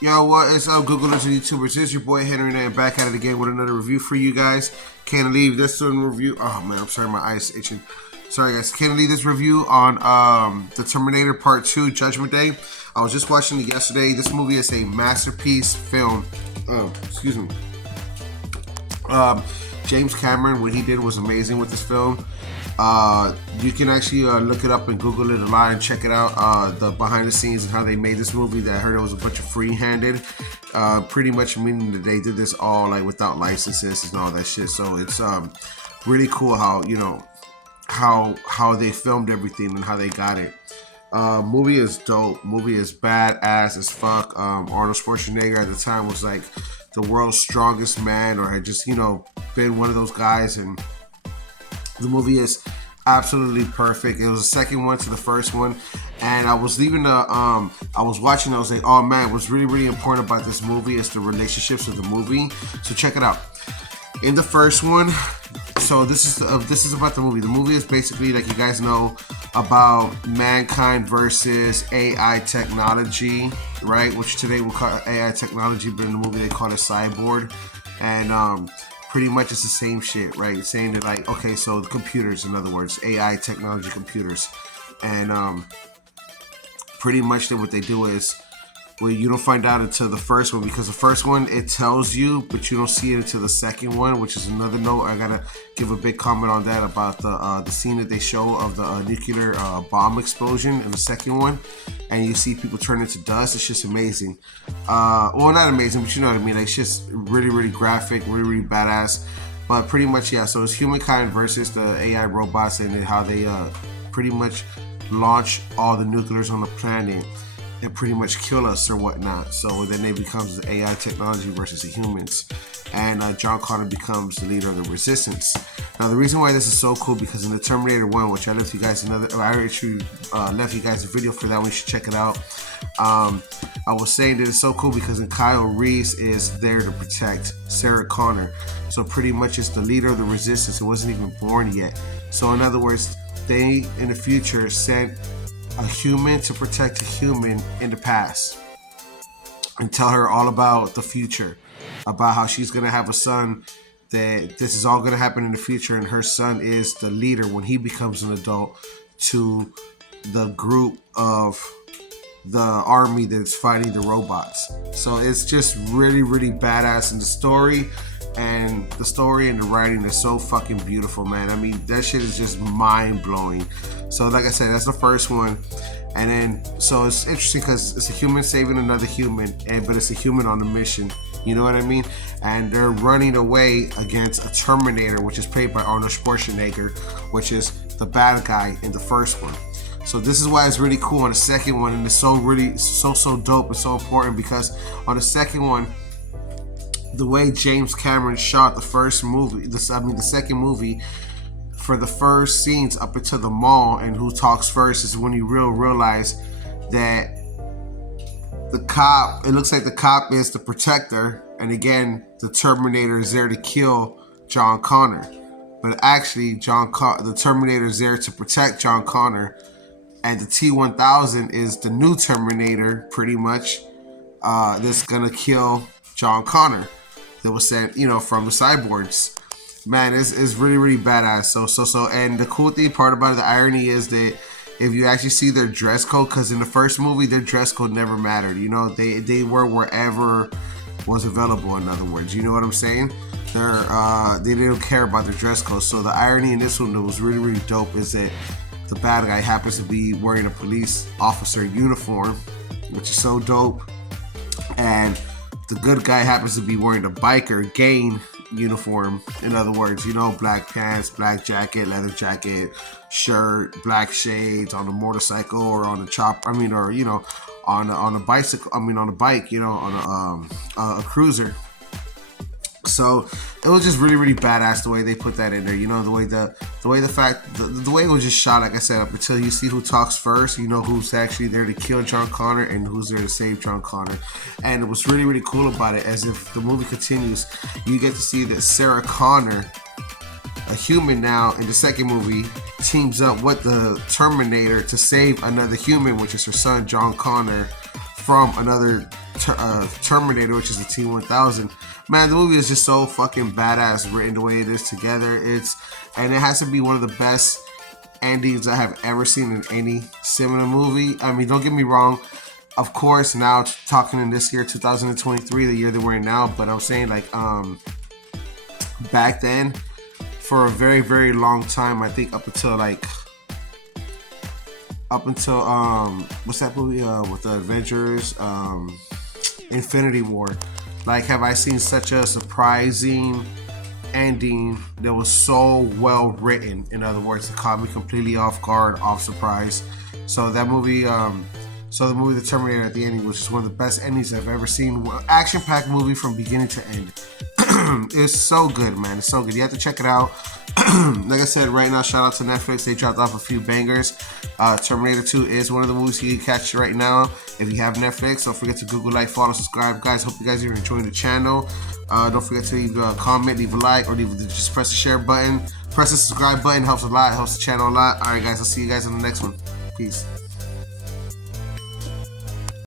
Yo, what is up, Googlers and YouTubers? It's your boy Henry, and back at it again with another review for you guys. Can't leave this review. Oh man, I'm sorry, my eyes itching. Sorry guys, can't leave this review on the Terminator Part 2 Judgment Day. I was just watching it yesterday. This movie is a masterpiece film. Excuse me. James Cameron, what he did was amazing with this film. You can actually look it up and Google it a lot and check it out. The behind the scenes and how they made this movie. That I heard it was a bunch of free-handed. Pretty much meaning that they did this all like without licenses and all that shit. So it's really cool how how they filmed everything and how they got it. Movie is dope. Movie is badass as fuck. Arnold Schwarzenegger at the time was like the world's strongest man, or had just been one of those guys, and the movie is absolutely perfect. It was the second one to the first one, and I was leaving I was watching. I was like, oh man, what's really important about this movie is the relationships of the movie. So check it out. In the first one, so this is about the movie. The movie is basically, like you guys know, about mankind versus AI technology, right? Which today we'll call AI technology, but in the movie they call it cyborg, and pretty much it's the same shit, right? Saying that, like, okay, so the computers, in other words, AI technology computers, and pretty much then what they do is, well, you don't find out until the first one, because the first one it tells you, but you don't see it until the second one, which is another note. I gotta give a big comment on that about the scene that they show of the nuclear bomb explosion in the second one, and you see people turn into dust. It's just amazing. Well, not amazing, but you know what I mean. Like, it's just really graphic, really badass. But pretty much, yeah. So it's humankind versus the AI robots, and then how they pretty much launch all the nuclears on the planet and pretty much kill us or whatnot. So then it becomes the AI technology versus the humans, and John Connor becomes the leader of the resistance. Now the reason why this is so cool, because in the Terminator 1, which I left you guys left you guys a video for that one, you should check it out. I was saying that it's so cool because Kyle Reese is there to protect Sarah Connor. So pretty much it's the leader of the resistance. It wasn't even born yet. So in other words, they in the future sent a human to protect a human in the past and tell her all about the future, about how she's gonna have a son, that this is all gonna happen in the future, and her son is the leader when he becomes an adult to the group of the army that's fighting the robots. So it's just really badass in the story. And the story and the writing is so fucking beautiful, man. I mean, that shit is just mind-blowing. So like I said, that's the first one. And then, so it's interesting because it's a human saving another human, but it's a human on a mission. You know what I mean? And they're running away against a Terminator, which is played by Arnold Schwarzenegger, which is the bad guy in the first one. So this is why it's really cool on the second one, and it's so dope and so important, because on the second one, the way James Cameron shot the first movie, the second movie, for the first scenes up until the mall and who talks first, is when you realize that the cop, it looks like the cop is the protector, and again, the Terminator is there to kill John Connor. But actually, the Terminator is there to protect John Connor, and the T-1000 is the new Terminator, pretty much, that's gonna kill John Connor. That was sent, from the cyborgs. Man, it's really badass. So, and the cool part about it, the irony is that if you actually see their dress code, because in the first movie their dress code never mattered. They were wherever was available. In other words, you know what I'm saying? They didn't care about their dress code. So the irony in this one that was really dope is that the bad guy happens to be wearing a police officer uniform, which is so dope, and the good guy happens to be wearing a biker gang uniform. In other words, black pants, black jacket, leather jacket, shirt, black shades, on a motorcycle or on a on a bicycle. On a bike, on a cruiser. So it was just really badass the way they put that in there. The way it was just shot. Like I said, up until you see who talks first, who's actually there to kill John Connor and who's there to save John Connor. And what's really cool about it, as if the movie continues, you get to see that Sarah Connor, a human now in the second movie, teams up with the Terminator to save another human, which is her son John Connor, from another Terminator, which is the T-1000. Man, the movie is just so fucking badass written the way it is together. And it has to be one of the best endings I have ever seen in any similar movie. I mean, don't get me wrong. Of course, now talking in this year, 2023, the year that we're in now, but I'm saying like back then, for a very, very long time, I think up until what's that movie with the Avengers, Infinity War, like, have I seen such a surprising ending that was so well written? In other words, it caught me completely off guard, off surprise. So that movie, the movie The Terminator at the ending was just one of the best endings I've ever seen. Action-packed movie from beginning to end. It's so good, man. It's so good. You have to check it out. Like I said, right now, shout out to Netflix. They dropped off a few bangers. Terminator 2 is one of the movies you can catch right now if you have Netflix. Don't forget to Google, like, follow, subscribe. Guys, hope you guys are enjoying the channel. Don't forget to leave a comment, leave a like, or just press the share button. Press the subscribe button. Helps a lot. Helps the channel a lot. All right, guys. I'll see you guys on the next one. Peace.